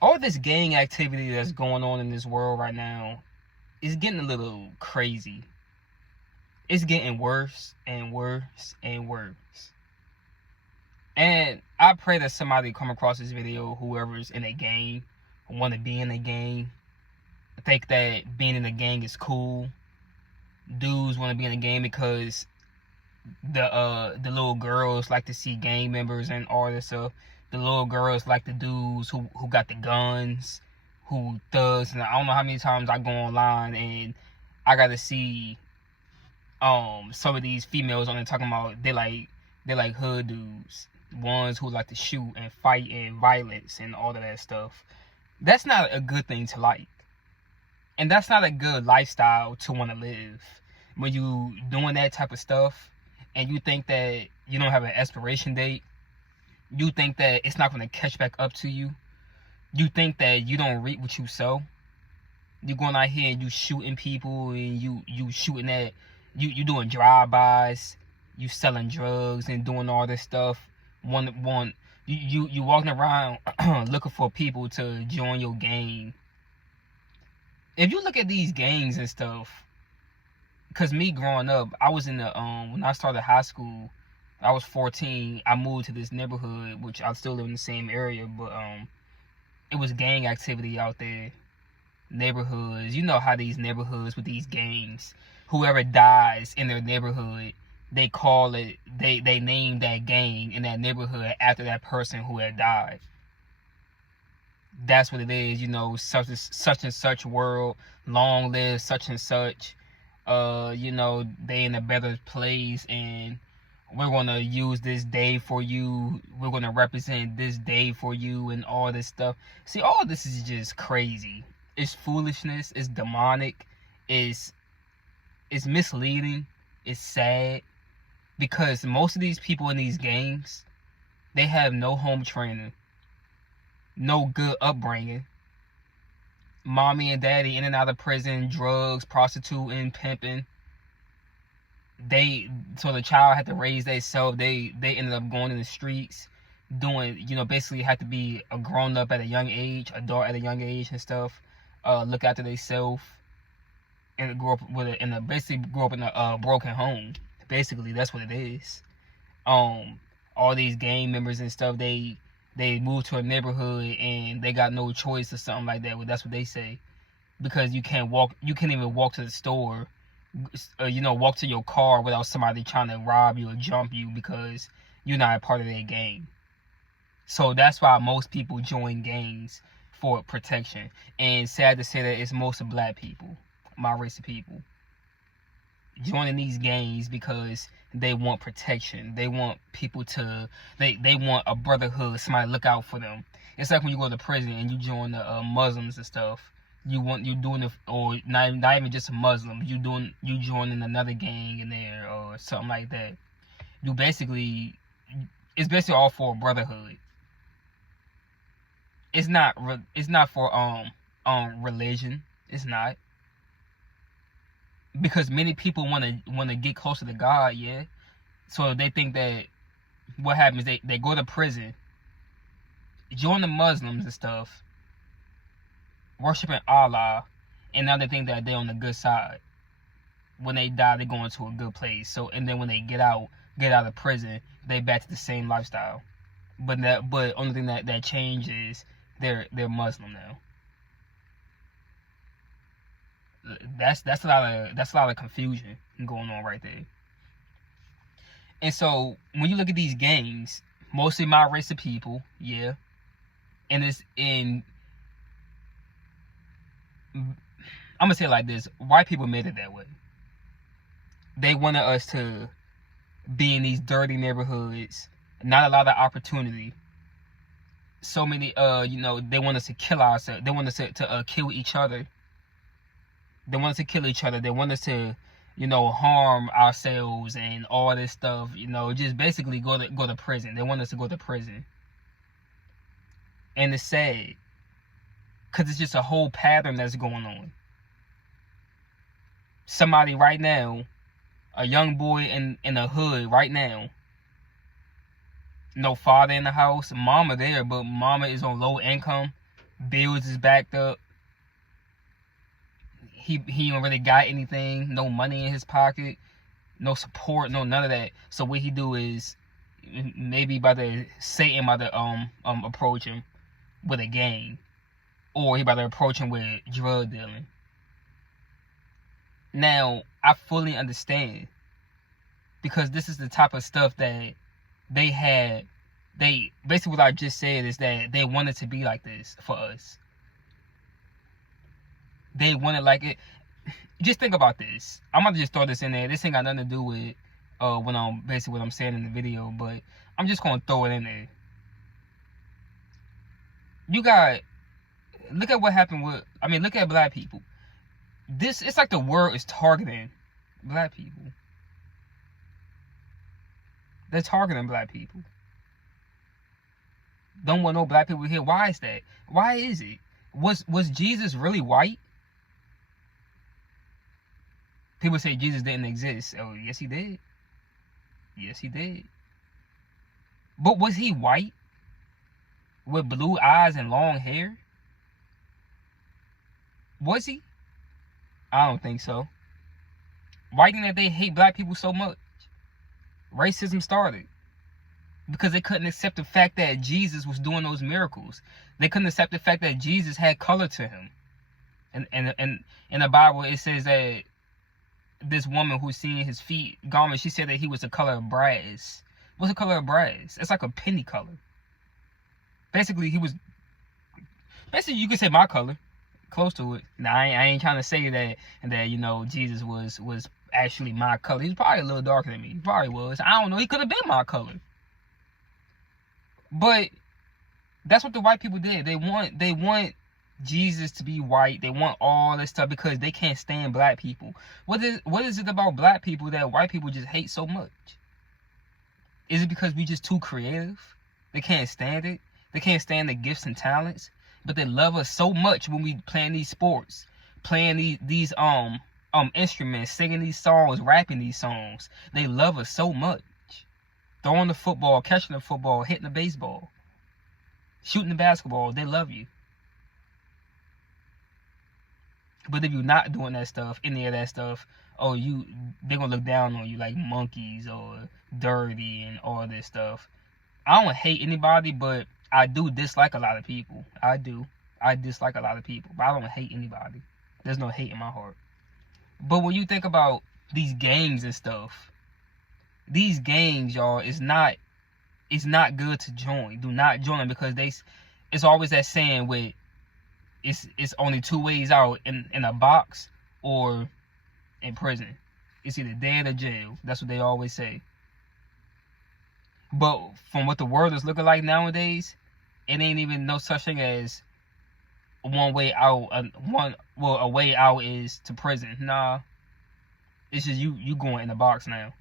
all this gang activity that's going on in this world right now is getting a little crazy. It's getting worse and worse and worse. And I pray that somebody come across this video, whoever's in a gang, want to be in a gang, think that being in a gang is cool. Dudes want to be in a gang because the little girls like to see gang members and all this stuff. The little girls like the dudes who got the guns, who thugs. And I don't know how many times I go online and I got to see some of these females on there talking about they like hood dudes, ones who like to shoot and fight and violence and all of that stuff. That's not a good thing to like, and that's not a good lifestyle to want to live. When you doing that type of stuff and you think that you don't have an expiration date, you think that it's not going to catch back up to you, you think that you don't reap what you sow, you're going out here and you shooting people and you shooting at you doing drive-bys, you selling drugs and doing all this stuff. You walking around looking for people to join your gang. If you look at these gangs and stuff, because me growing up, I was in the when I started high school, I was 14. I moved to this neighborhood, which I still live in the same area, but it was gang activity out there. Neighborhoods, you know how these neighborhoods with these gangs, whoever dies in their neighborhood, they call it, they name that gang in that neighborhood after that person who had died. That's what it is, you know, such and such world, long live such and such. You know, they in a better place and we're gonna use this day for you, we're gonna represent this day for you and all this stuff. See, all this is just crazy. It's foolishness, it's demonic, it's misleading, it's sad, because most of these people in these gangs, they have no home training, no good upbringing. Mommy and daddy in and out of prison, drugs, prostituting, pimping. So the child had to raise themselves. They ended up going in the streets, doing, you know, basically had to be a grown up at a young age, adult at a young age and stuff. Look after themselves, and grow up in a broken home. Basically, that's what it is. All these gang members and stuff, they move to a neighborhood and they got no choice or something like that. Well, that's what they say, because you can't even walk to the store, you know, walk to your car without somebody trying to rob you or jump you because you're not a part of their gang. So that's why most people join gangs, for protection. And sad to say that it's most of black people, my race of people, joining these gangs because they want protection. They want people to, they want a brotherhood, somebody look out for them. It's like when you go to prison and you join the Muslims and stuff. You doing it, or not even just a Muslim. You joining another gang in there or something like that. It's basically all for a brotherhood. It's not for religion. It's not. Because many people want to get closer to God, yeah. So they think that what happens, they go to prison, join the Muslims and stuff, worshiping Allah, and now they think that they're on the good side. When they die, they go into a good place. So, and then when they get out of prison, they back to the same lifestyle. But only thing that changes, they're Muslim now. That's a lot of confusion going on right there. And so when you look at these gangs, mostly my race of people, yeah, and I'm gonna say it like this: white people made it that way. They wanted us to be in these dirty neighborhoods, not a lot of opportunity. So many, you know, they want us to kill ourselves. They want us to kill each other. They want us to kill each other. They want us to, you know, harm ourselves and all this stuff. You know, just basically go to prison. They want us to go to prison. And it's sad, because it's just a whole pattern that's going on. Somebody right now, a young boy in the hood right now, no father in the house, mama there, but mama is on low income. Bills is backed up. He don't really got anything, no money in his pocket, no support, no none of that. So what he do is maybe Satan about to approach him with a gang, or he about to approach him with drug dealing. Now I fully understand, because this is the type of stuff that they had. They basically, what I just said is that they wanted to be like this for us. They wanted like it. Just think about this. I'm gonna just throw this in there. This ain't got nothing to do with what I'm saying in the video, but I'm just gonna throw it in there. Look at what happened look at black people. It's like the world is targeting black people. They're targeting black people. Don't want no black people here. Why is that? Why is it? Was Jesus really white? People say Jesus didn't exist. Oh, yes he did. Yes he did. But was he white? With blue eyes and long hair? Was he? I don't think so. Why do you think that they hate black people so much? Racism started because they couldn't accept the fact that Jesus was doing those miracles. They couldn't accept the fact that Jesus had color to him. And in the Bible it says that this woman who's seeing his feet garment, she said that he was the color of brass. What's the color of brass? It's like a penny color. Basically, you could say my color, close to it. Now I ain't trying to say that Jesus was actually my color. He was probably a little darker than me. He probably was. I don't know. He could have been my color. But that's what the white people did. They want Jesus to be white. They want all this stuff because they can't stand black people. What is it about black people that white people just hate so much? Is it because we just too creative? They can't stand it. They can't stand the gifts and talents, but they love us so much when we playing these sports, playing these instruments, singing these songs, rapping these songs. They love us so much. Throwing the football, catching the football, hitting the baseball, shooting the basketball. They love you. But if you're not doing that stuff, any of that stuff, they're gonna look down on you like monkeys or dirty and all this stuff. I don't hate anybody, but I do dislike a lot of people. I do. I dislike a lot of people, but I don't hate anybody. There's no hate in my heart. But when you think about these gangs and stuff, these gangs, y'all, it's not good to join. Do not join them, because it's always that saying with it's only two ways out, in a box or in prison. It's either dead or jail. That's what they always say. But from what the world is looking like nowadays, it ain't even no such thing as one way out. A way out is to prison. Nah, it's just you going in the box now.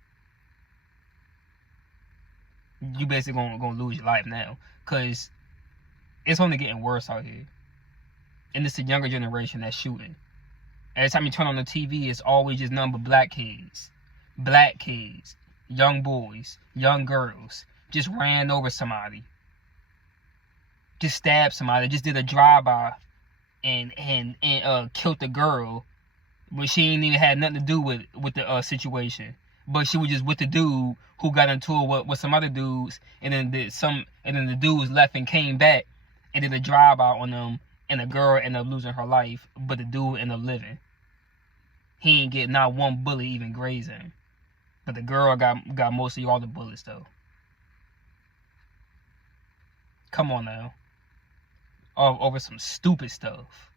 You basically gonna lose your life now, cause it's only getting worse out here, and it's the younger generation that's shooting. Every time you turn on the TV, it's always just nothing but black kids, young boys, young girls, just ran over somebody, just stabbed somebody, just did a drive-by and killed the girl when she ain't even had nothing to do with the situation. But she was just with the dude who got into it with some other dudes, and then the dudes left and came back and did a drive-by on them, and the girl ended up losing her life, but the dude ended up living. He ain't get not one bullet even graze him. But the girl got mostly all the bullets though. Come on now. Over some stupid stuff.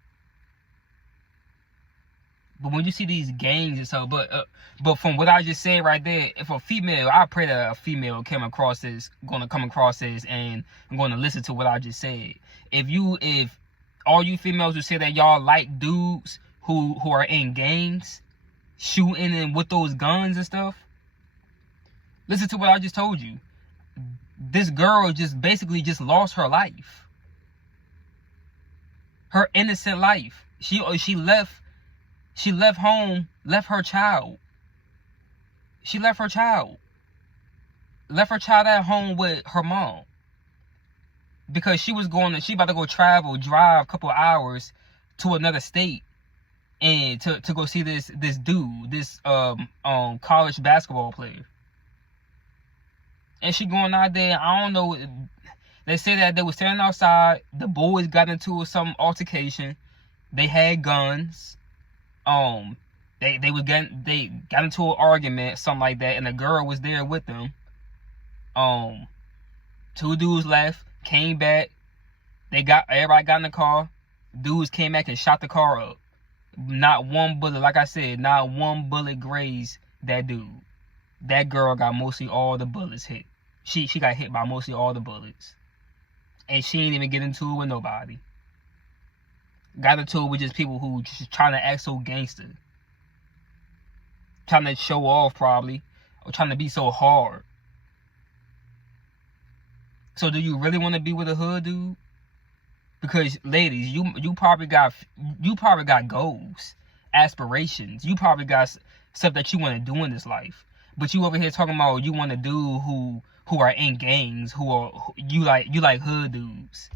But when you see these gangs and stuff, but from what I just said right there, if a female, I pray that a female gonna come across this, and I'm gonna listen to what I just said. If all you females who say that y'all like dudes who are in gangs, shooting and with those guns and stuff, listen to what I just told you. This girl basically lost her life. Her innocent life. She left home, left her child. She left her child. Left her child at home with her mom. because she about to go drive a couple of hours to another state and to go see this dude, this college basketball player. And she going out there, I don't know, they say that they were standing outside, the boys got into some altercation, they had guns, they got into an argument, something like that, and the girl was there with them. Two dudes left, came back, everybody got in the car, dudes came back and shot the car up. Not one bullet, like I said, not one bullet grazed that dude. That girl got mostly all the bullets hit. She got hit by mostly all the bullets. And she ain't even get into it with nobody. Got into it with just people who just trying to act so gangster. Trying to show off probably. Or trying to be so hard. So do you really want to be with a hood dude? Because ladies, you probably got goals, aspirations. You probably got stuff that you want to do in this life. But you over here talking about you want a dude who are in gangs, you like hood dudes.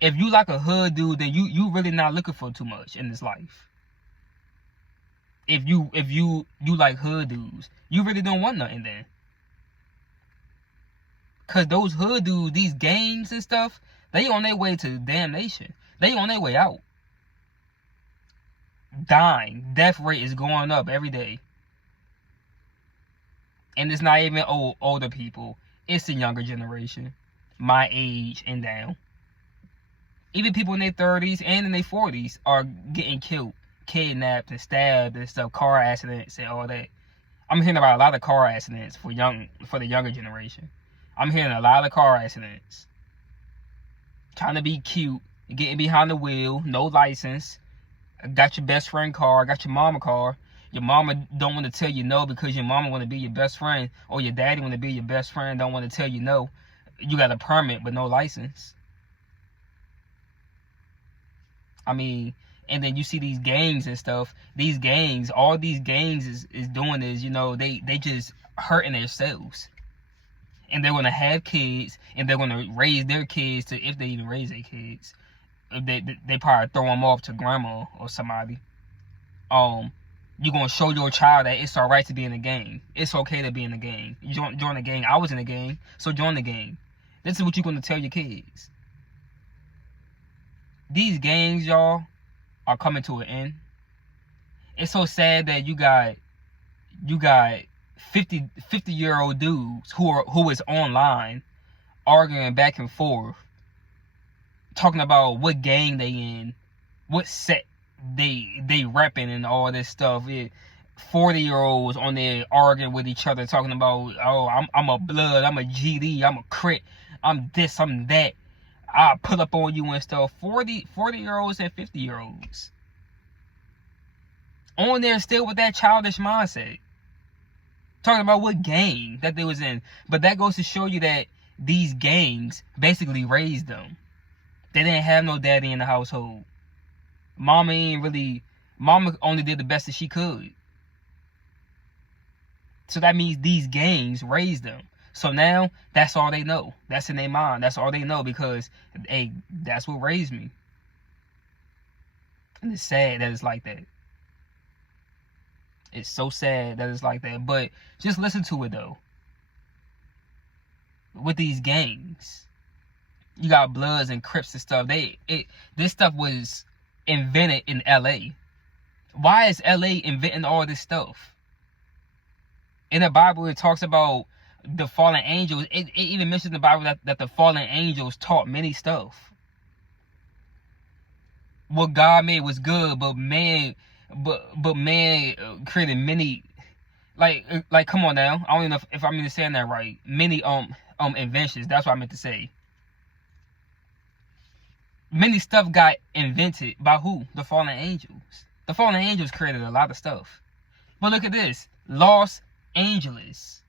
If you like a hood dude, then you really not looking for too much in this life. If you like hood dudes, you really don't want nothing then. Cause those hood dudes, these gangs and stuff, they on their way to damnation. They on their way out. Dying. Death rate is going up every day. And it's not even older people. It's the younger generation. My age and down. Even people in their 30s and in their 40s are getting killed, kidnapped and stabbed and stuff. Car accidents and all that. I'm hearing about a lot of car accidents for the younger generation. I'm hearing a lot of car accidents. Trying to be cute, getting behind the wheel, no license. Got your best friend car, got your mama car. Your mama don't want to tell you no because your mama want to be your best friend, or your daddy want to be your best friend, don't want to tell you no. You got a permit but no license. I mean, and then you see these gangs and stuff. These gangs, all these gangs is doing is, they just hurting themselves. And they're going to have kids, and they're going to raise their kids to, if they even raise their kids, they probably throw them off to grandma or somebody. You're going to show your child that it's all right to be in a gang. It's okay to be in a gang. You join the gang. I was in a gang, so join the gang. This is what you're going to tell your kids. These gangs, y'all, are coming to an end. It's so sad that you got 50-year-old dudes who is online arguing back and forth, talking about what gang they in, what set they repping and all this stuff. 40-year-olds on there arguing with each other, talking about, oh, I'm a blood, I'm a GD, I'm a crit, I'm this, I'm that, I'll pull up on you and stuff. 40-year-olds and 50-year-olds on there still with that childish mindset, talking about what gang that they was in. But that goes to show you that these gangs basically raised them. They didn't have no daddy in the household. Mama only did the best that she could. So that means these gangs raised them. So now that's all they know. That's in their mind. That's all they know because, hey, that's what raised me. And it's sad that it's like that. It's so sad that it's like that. But just listen to it though. With these gangs, you got Bloods and Crips and stuff. This stuff was invented in LA. Why is LA inventing all this stuff? In the Bible, it talks about the fallen angels. It even mentions in the Bible that the fallen angels taught many stuff. What God made was good, but man created many, like come on now. I don't even know if I'm even saying that right. Many inventions. That's what I meant to say. Many stuff got invented by who? The fallen angels. The fallen angels created a lot of stuff. But look at this. Los Angeles.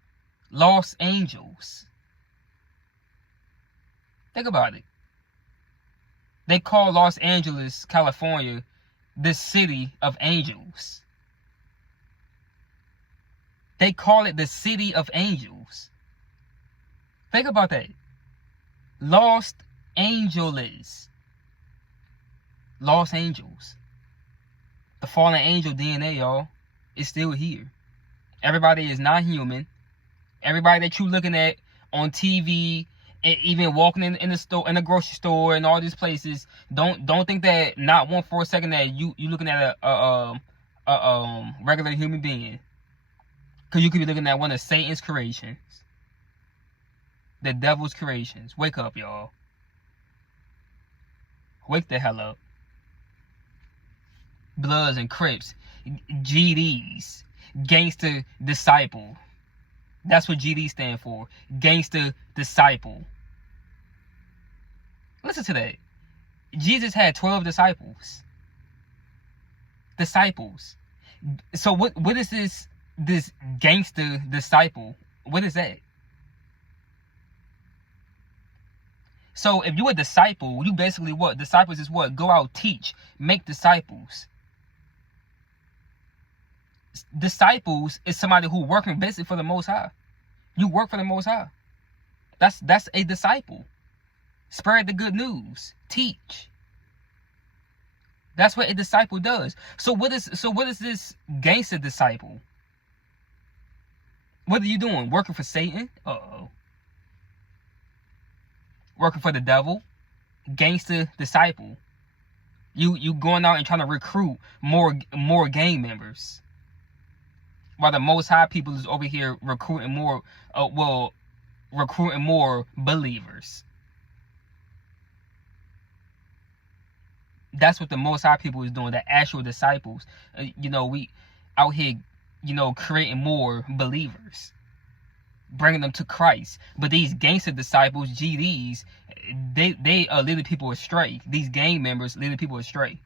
Think about it. They call Los Angeles, California, the city of angels. They call it the city of angels. Think about that. Lost Angeles. Lost Angels. The fallen angel DNA, y'all, is still here. Everybody is not human. Everybody that you looking at on TV, and even walking in the store, in the grocery store, and all these places, don't think that, not one for a second, that you looking at a regular human being, because you could be looking at one of Satan's creations, the devil's creations. Wake up, y'all. Wake the hell up. Bloods and Crips, GDs, Gangster Disciple. That's what GD stand for. Gangster Disciple. Listen to that. Jesus had 12 disciples. Disciples. So what is this gangster disciple? What is that? So if you're a disciple, you basically what? Disciples is what? Go out, teach, make disciples. Disciples is somebody who working basically for the Most High. You work for the Most High. That's a disciple. Spread the good news. Teach. That's what a disciple does. So what is this gangster disciple? What are you doing? Working for Satan? Uh-oh. Working for the devil? Gangster disciple. You going out and trying to recruit more gang members, while the Most High people is over here recruiting more believers. That's what the Most High people is doing, the actual disciples. We out here, creating more believers, bringing them to Christ. But these gangster disciples, GDs, they leading people astray. These gang members leading people astray.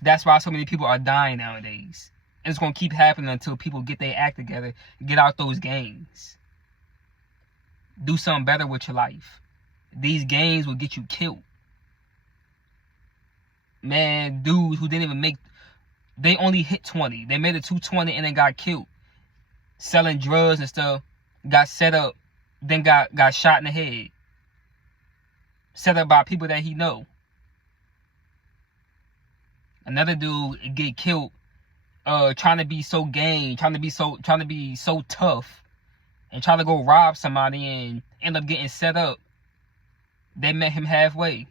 That's why so many people are dying nowadays. And it's going to keep happening until people get their act together, get out those gangs. Do something better with your life. These gangs will get you killed. Man, dudes who didn't even make, they only hit 20. They made it to 220 and then got killed. Selling drugs and stuff, got set up, then got shot in the head. Set up by people that he know. Another dude get killed trying to be so gang, trying to be so tough, and trying to go rob somebody and end up getting set up. They met him halfway.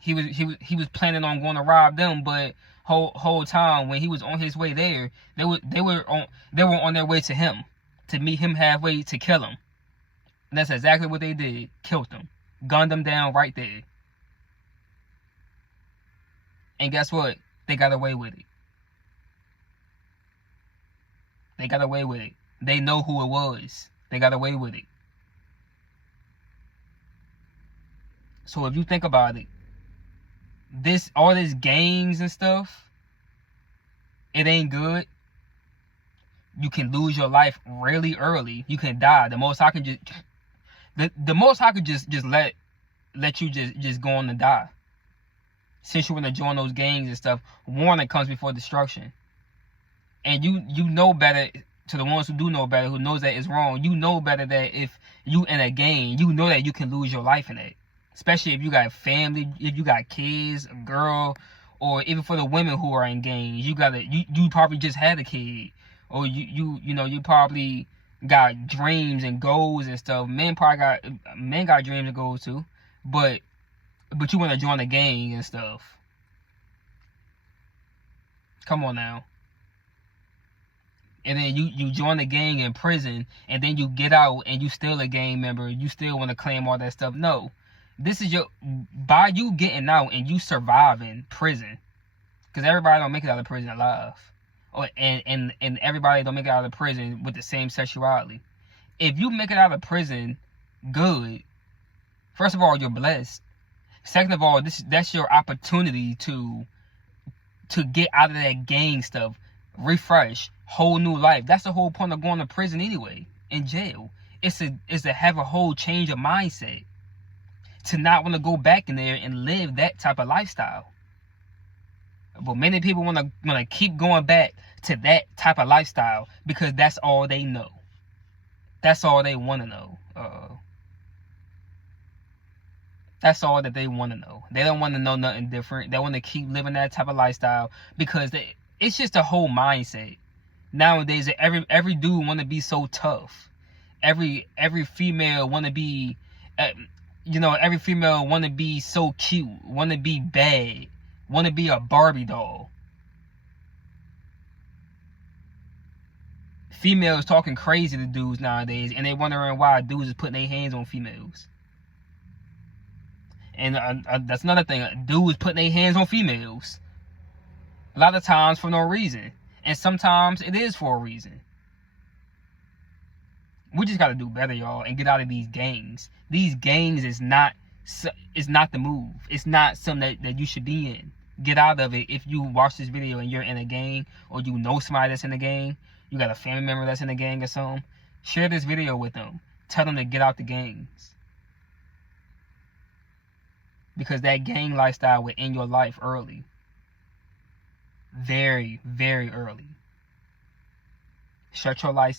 He was planning on going to rob them, but whole time when he was on his way there, they were on their way to him, to meet him halfway to kill him. And that's exactly what they did. Killed him, gunned him down right there. And guess what? They got away with it. They got away with it. They know who it was. They got away with it. So if you think about it, all this gangs and stuff, it ain't good. You can lose your life really early. You can die. The Most High can just let you just go on and die. Since you want to join those gangs and stuff, warning comes before destruction. And you know better, to the ones who do know better, who knows that it's wrong, you know better that if you in a gang, you know that you can lose your life in it. Especially if you got family, if you got kids, a girl, or even for the women who are in gangs, you probably just had a kid, or you probably got dreams and goals and stuff. Men got dreams and goals too, but you want to join a gang and stuff. Come on now. And then you join a gang in prison, and then you get out and you still a gang member. You still want to claim all that stuff. No. This is by you getting out and you surviving prison, because everybody don't make it out of prison alive, and everybody don't make it out of prison with the same sexuality. If you make it out of prison good, first of all, you're blessed. Second of all, that's your opportunity to get out of that gang stuff, refresh, whole new life. That's the whole point of going to prison anyway, in jail. It's to have a whole change of mindset, to not want to go back in there and live that type of lifestyle. But many people want to keep going back to that type of lifestyle because that's all they know. That's all they want to know. That's all that they want to know. They don't want to know nothing different. They want to keep living that type of lifestyle because it's just a whole mindset. Nowadays, every dude want to be so tough. Every female want to be, every female want to be so cute, want to be bad, want to be a Barbie doll. Females talking crazy to dudes nowadays, and they wondering why dudes is putting their hands on females. And that's another thing. Dudes putting their hands on females. A lot of times for no reason. And sometimes it is for a reason. We just got to do better, y'all, and get out of these gangs. These gangs is not the move. It's not something that you should be in. Get out of it. If you watch this video and you're in a gang, or you know somebody that's in a gang, you got a family member that's in a gang or something, share this video with them. Tell them to get out the gangs. Because that gang lifestyle will end your life early. Very, very early. Shut your lights